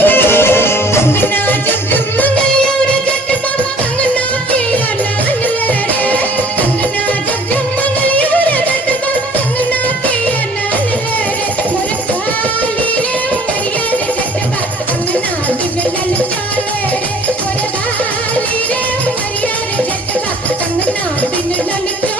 कंगना जब जब मंगलिया रे जटवा कंगना के अनान ले रे कंगना जब जब मंगलिया रे जटवा कंगना के अनान ले रे मोर काली रे उमरिया रे जटवा कंगना बिन ललचा ले रे मोर काली रे उमरिया रे जटवा कंगना बिन ललचा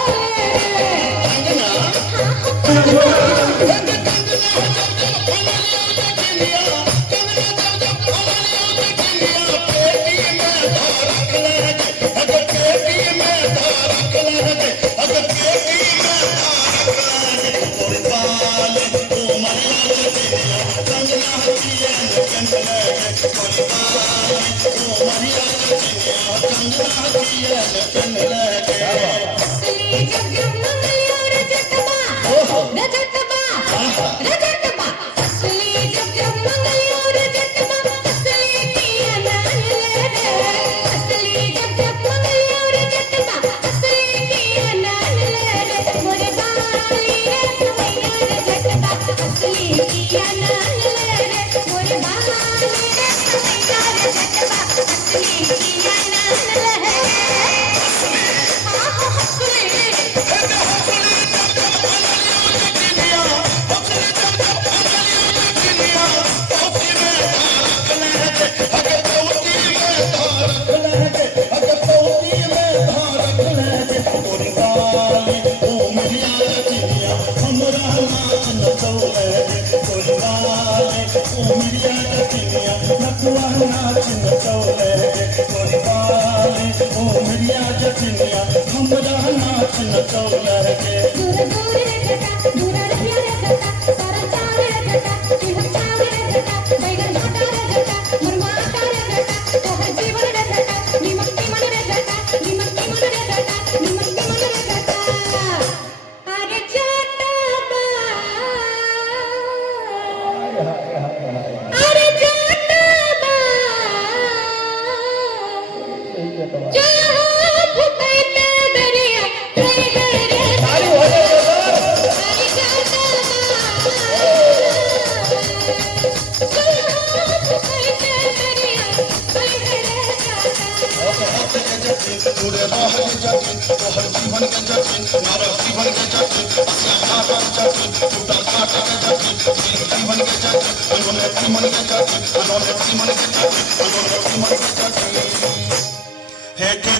है कि